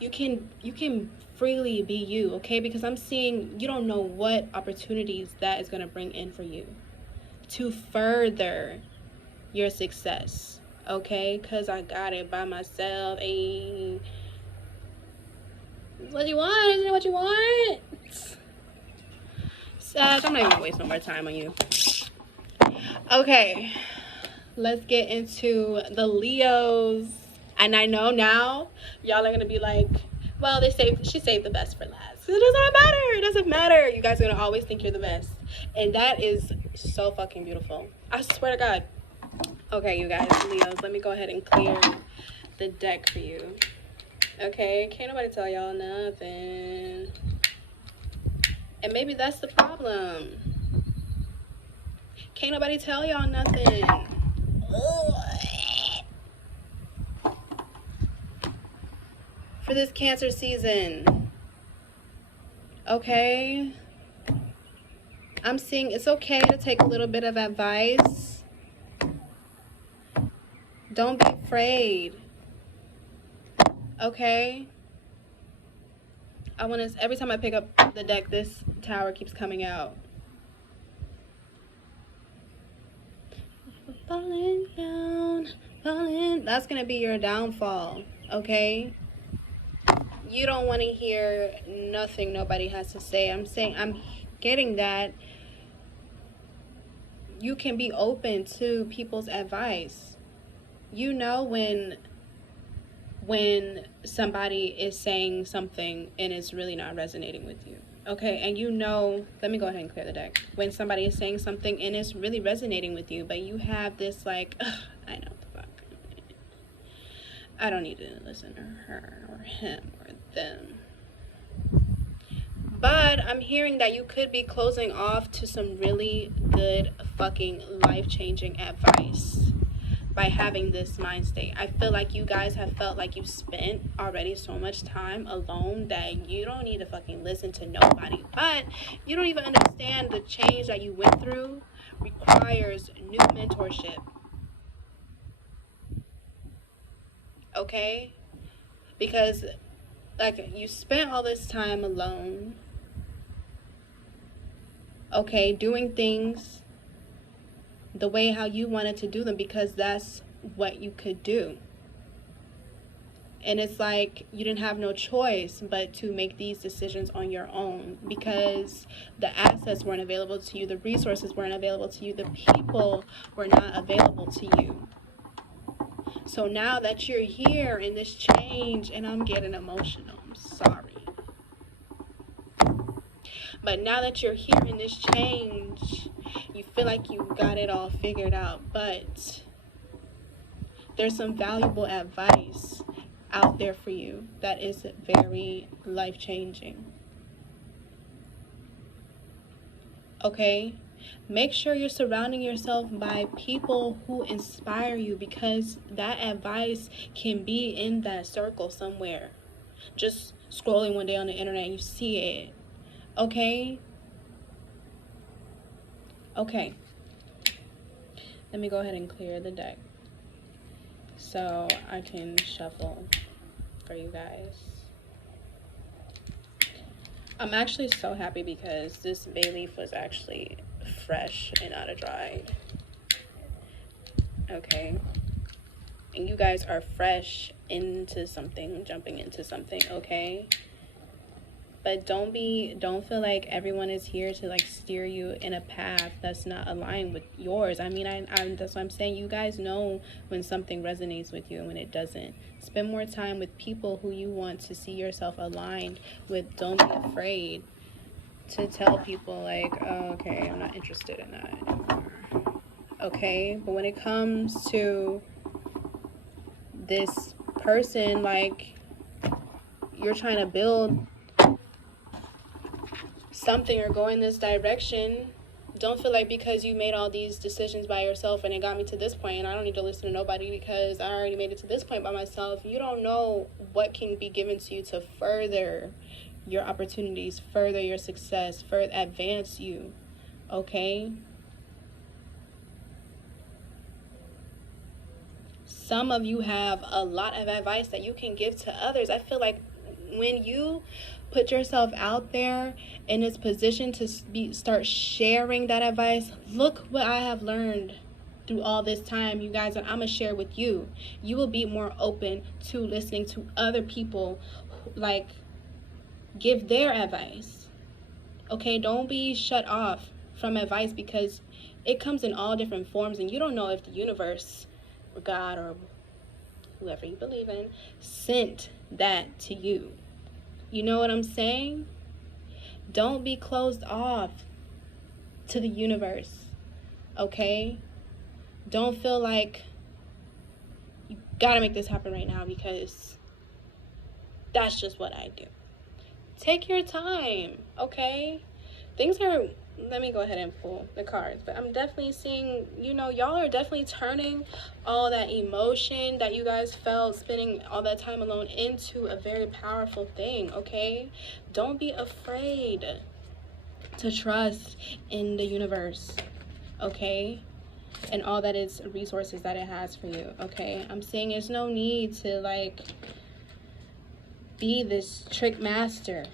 You can freely be you, okay? Because I'm seeing you don't know what opportunities that is going to bring in for you to further your success, okay? Because I got it by myself. What you want? Isn't it what you want? Sag, I'm not even gonna waste no more time on you. Okay, let's get into the Leos. And I know now y'all are gonna be like, well, she saved the best for last. It doesn't matter. It doesn't matter. You guys are gonna always think you're the best, and that is so fucking beautiful. I swear to God. Okay, you guys, Leos, let me go ahead and clear the deck for you. Okay, can't nobody tell y'all nothing. And maybe that's the problem. Can't nobody tell y'all nothing. For this Cancer season. Okay? I'm seeing it's okay to take a little bit of advice. Don't be afraid. Okay? I want to, every time I pick up the deck, this tower keeps coming out. Falling down, falling. That's going to be your downfall, okay? You don't want to hear nothing nobody has to say. I'm getting that you can be open to people's advice. You know when somebody is saying something and it's really not resonating with you. Okay, and you know, let me go ahead and clear the deck. When somebody is saying something and it's really resonating with you, but you have this like, I know the fuck. I don't need to listen to her or him or them. But I'm hearing that you could be closing off to some really good fucking life-changing advice by having this mind state. I feel like you guys have felt like you've spent already so much time alone that you don't need to fucking listen to nobody. But you don't even understand the change that you went through requires new mentorship. Okay? Because like you spent all this time alone, okay, doing things the way how you wanted to do them because that's what you could do. And it's like you didn't have no choice but to make these decisions on your own because the assets weren't available to you, the resources weren't available to you, the people were not available to you. So now that you're here in this change, and I'm getting emotional, I'm sorry. But now that you're here in this change, you feel like you got it all figured out. But there's some valuable advice out there for you that is very life-changing. Okay? Make sure you're surrounding yourself by people who inspire you because that advice can be in that circle somewhere. Just scrolling one day on the internet and you see it. Okay? Okay. Let me go ahead and clear the deck so I can shuffle for you guys. I'm actually so happy because this bay leaf was actually fresh and not a dried. Okay. And you guys are fresh into something, jumping into something, okay? But don't feel like everyone is here to like steer you in a path that's not aligned with yours. I mean, that's what I'm saying. You guys know when something resonates with you and when it doesn't. Spend more time with people who you want to see yourself aligned with. Don't be afraid to tell people like, oh, okay, I'm not interested in that anymore. Okay, but when it comes to this person, like you're trying to build something or go in this direction, don't feel like because you made all these decisions by yourself and it got me to this point and I don't need to listen to nobody because I already made it to this point by myself. You don't know what can be given to you to further your opportunities, further your success, further advance you. Okay? Some of you have a lot of advice that you can give to others. I feel like when you put yourself out there in this position to start sharing that advice, look what I have learned through all this time, you guys, and I'm going to share with you. You will be more open to listening to other people who, like, give their advice. Okay, don't be shut off from advice because it comes in all different forms and you don't know if the universe or God or whoever you believe in sent that to you. You know what I'm saying? Don't be closed off to the universe, okay? Don't feel like you gotta make this happen right now because that's just what I do. Take your time, okay? Things are, let me go ahead and pull the cards, but I'm definitely seeing, you know, y'all are definitely turning all that emotion that you guys felt spending all that time alone into a very powerful thing, okay? Don't be afraid to trust in the universe, okay? And all that is resources that it has for you, okay? I'm saying there's no need to, like, be this trick master,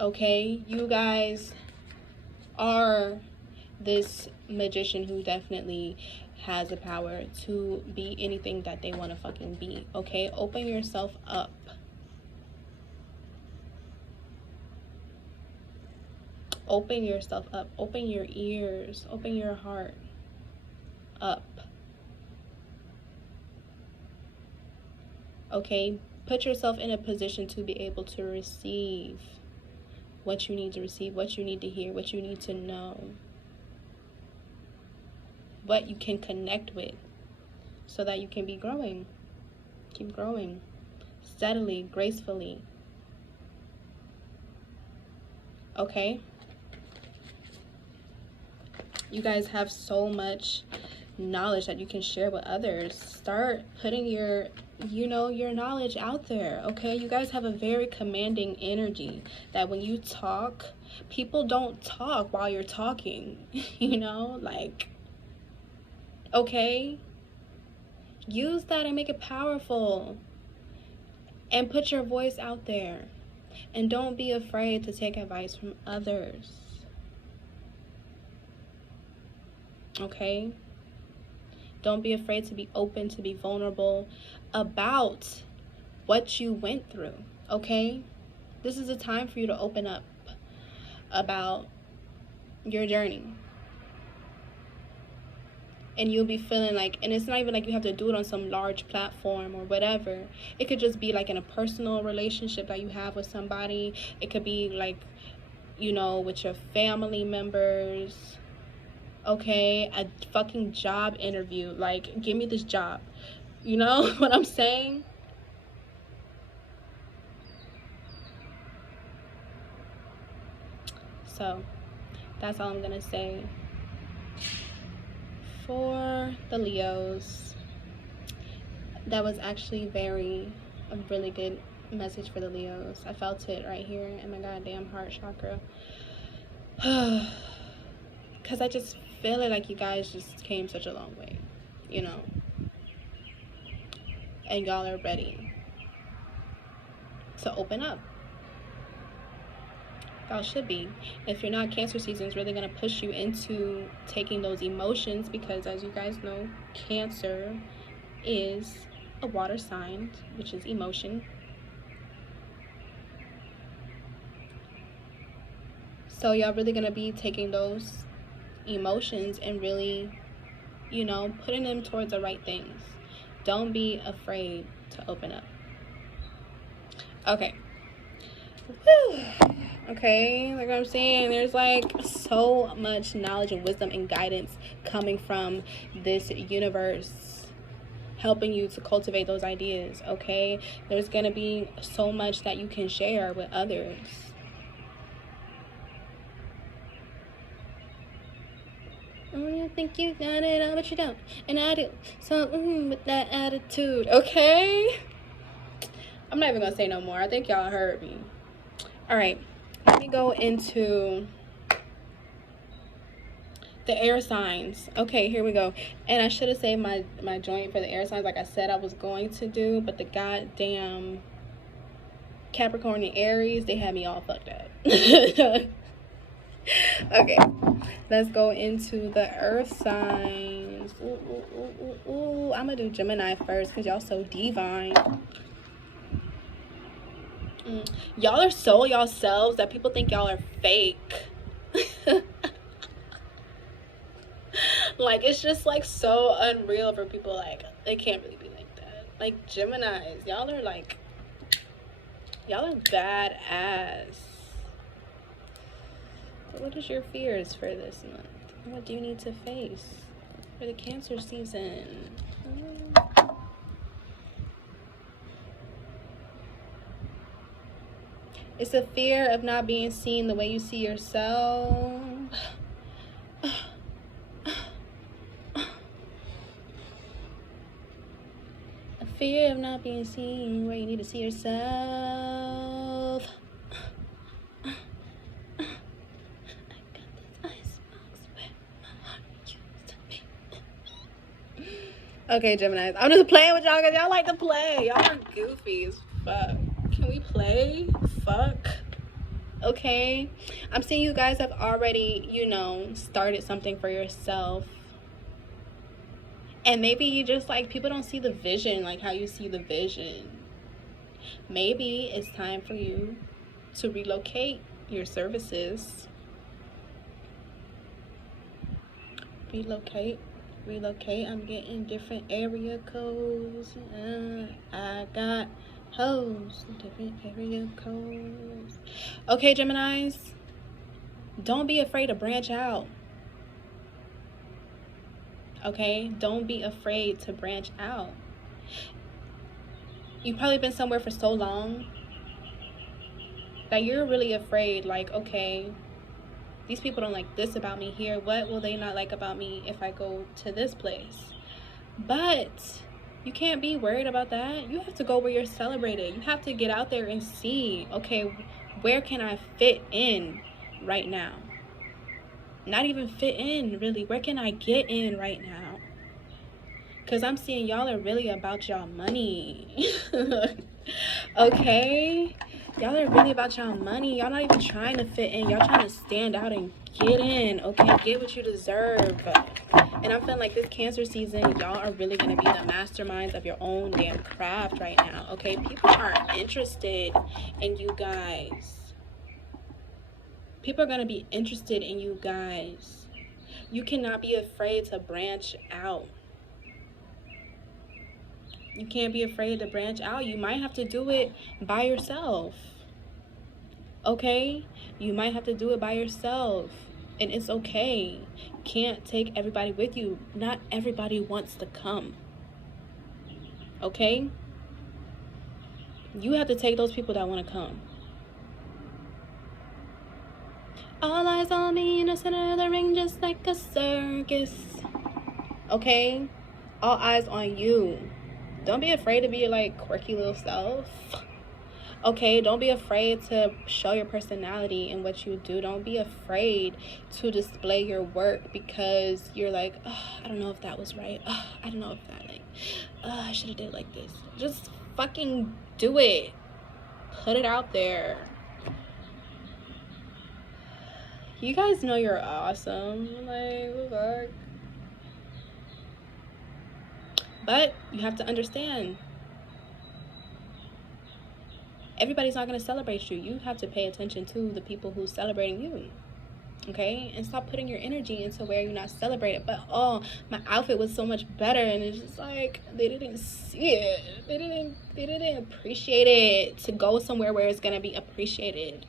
okay? You guys are this magician who definitely has the power to be anything that they want to fucking be, okay? Open yourself up. Open yourself up. Open your ears. Open your heart. up. Okay? Put yourself in a position to be able to receive what you need to receive, what you need to hear, what you need to know, what you can connect with, so that you can be growing. Keep growing steadily, gracefully. Okay? You guys have so much knowledge that you can share with others. Start putting your knowledge out there. Okay? You guys have a very commanding energy that when you talk, people don't talk while you're talking. Like, okay? Use that and make it powerful. And put your voice out there. And don't be afraid to take advice from others. Okay? Don't be afraid to be open, to be vulnerable about what you went through. Okay? This is a time for you to open up about your journey. And you'll be feeling like, and it's not even like you have to do it on some large platform or whatever. It could just be like in a personal relationship that you have with somebody. It could be like, with your family members. Okay? A fucking job interview. Like, give me this job. You know what I'm saying? So, that's all I'm gonna say for the Leos. That was actually a really good message for the Leos. I felt it right here in my goddamn heart chakra. Because I just feel it, like you guys just came such a long way, and y'all are ready to open up. Y'all should be. If you're not, Cancer season is really going to push you into taking those emotions, because as you guys know, Cancer is a water sign, which is emotion. So y'all really going to be taking those emotions and really, putting them towards the right things. Don't be afraid to open up. Okay. Whew. Okay, like I'm saying, there's like so much knowledge and wisdom and guidance coming from this universe, helping you to cultivate those ideas. Okay, there's gonna be so much that you can share with others. Oh, you think you got it all, but you don't, and I do. So with that attitude. Okay, I'm not even gonna say no more. I think y'all heard me. All right, let me go into the air signs. Okay, here we go. And I should have saved my joint for the air signs, like I said I was going to do, but the goddamn Capricorn and Aries, they had me all fucked up. Okay, let's go into the earth signs. Ooh, I'm gonna do Gemini first because y'all so divine. Y'all are so yourselves that people think y'all are fake. Like, it's just like so unreal for people. Like, they can't really be like that. Like, Geminis, y'all are badass. But what is your fears for this month? What do you need to face for the Cancer season? It's a fear of not being seen the way you see yourself. A fear of not being seen where you need to see yourself. I got this icebox where my heart used to be. Okay, Geminis. I'm just playing with y'all because y'all like to play. Y'all are goofy as fuck. Can we play? Fuck. Okay, I'm seeing you guys have already, started something for yourself. And maybe you just like, people don't see the vision like how you see the vision. Maybe it's time for you to relocate your services. Relocate. relocate. I'm getting different area codes. I got hoes, different area codes. Okay, Geminis, don't be afraid to branch out. Okay, don't be afraid to branch out. You've probably been somewhere for so long that you're really afraid, like, okay, these people don't like this about me here. What will they not like about me if I go to this place? But you can't be worried about that. You have to go where you're celebrated. You have to get out there and see, okay, where can I fit in right now? Not even fit in, really. Where can I get in right now? Because I'm seeing y'all are really about y'all money. Okay? Y'all are really about y'all money. Y'all not even trying to fit in. Y'all trying to stand out and get in. Okay? Get what you deserve. And I'm feeling like this Cancer season, y'all are really going to be the masterminds of your own damn craft right now. Okay? People are interested in you guys. People are going to be interested in you guys. You cannot be afraid to branch out. You can't be afraid to branch out. You might have to do it by yourself. Okay? You might have to do it by yourself. And it's okay. You can't take everybody with you. Not everybody wants to come. Okay? You have to take those people that want to come. All eyes on me in the center of the ring, just like a circus. Okay? All eyes on you. Don't be afraid to be your, like, quirky little self. Okay? Don't be afraid to show your personality in what you do. Don't be afraid to display your work because you're like, oh, I don't know if that was right. Oh, I don't know if that, like, I should have did it like this. Just fucking do it. Put it out there. You guys know you're awesome. Like, what the fuck? But you have to understand, everybody's not going to celebrate you. You have to pay attention to the people who's celebrating you. Okay? And stop putting your energy into where you're not celebrated. But, oh, my outfit was so much better. And it's just like, they didn't see it. They didn't appreciate it. To go somewhere where it's going to be appreciated.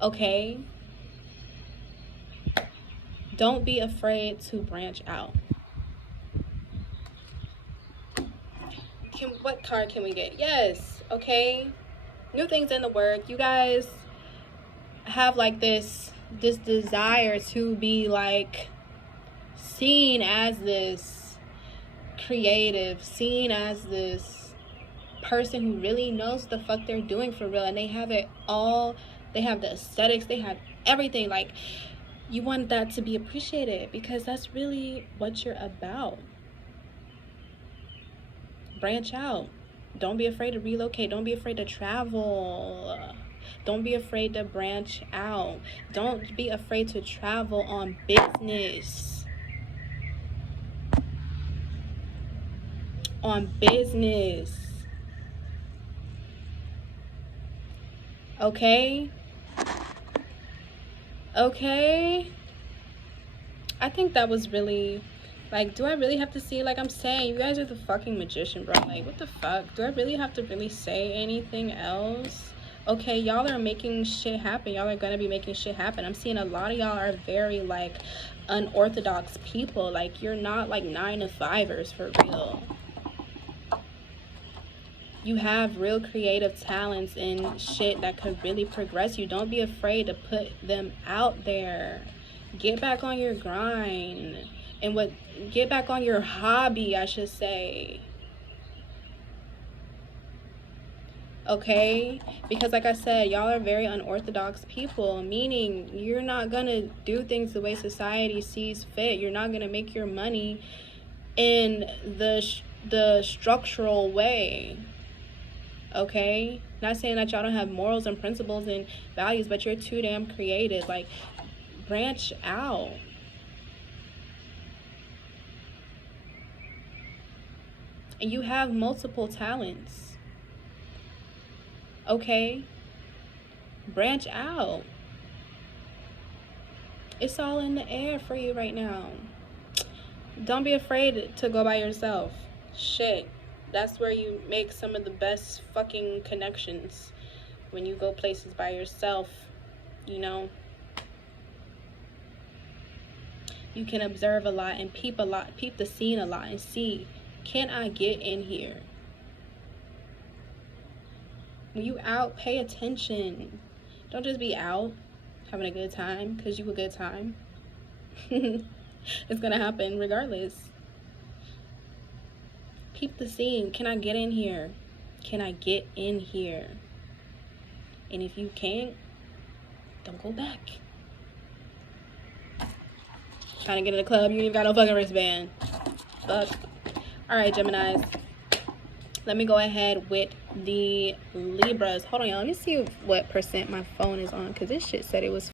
Okay? Don't be afraid to branch out. What card can we get? Yes. Okay. New things in the work. You guys have like this desire to be like seen as this creative, seen as this person who really knows the fuck they're doing for real, and they have it all. They have the aesthetics, they have everything. Like, you want that to be appreciated because that's really what you're about. Branch out. Don't be afraid to relocate. Don't be afraid to travel. Don't be afraid to branch out. Don't be afraid to travel on business. On business. Okay? Okay? I think that was really, like, do I really have to see, like I'm saying, you guys are the fucking magician, bro. Like, what the fuck? Do I really have to really say anything else? Okay, y'all are making shit happen. Y'all are gonna be making shit happen. I'm seeing a lot of y'all are very, like, unorthodox people. Like, you're not, like, 9-to-5ers for real. You have real creative talents and shit that could really progress you. Don't be afraid to put them out there. Get back on your grind. And get back on your hobby, I should say. Okay? Because like I said, y'all are very unorthodox people, meaning you're not gonna do things the way society sees fit. You're not gonna make your money in the structural way. Okay? Not saying that y'all don't have morals and principles and values, but you're too damn creative. Like, branch out. And you have multiple talents. Okay? Branch out. It's all in the air for you right now. Don't be afraid to go by yourself. Shit. That's where you make some of the best fucking connections. When you go places by yourself, you know. You can observe a lot and peep a lot. Peep the scene a lot and see, can I get in here? When you out, pay attention. Don't just be out having a good time because you a good time. It's gonna happen regardless. Peep the scene. Can I get in here? Can I get in here? And if you can't, don't go back. Trying to get in the club, you ain't even got no fucking wristband. Fuck. Alright, Geminis. Let me go ahead with the Libras. Hold on, y'all. Let me see what percent my phone is on, because this shit said it was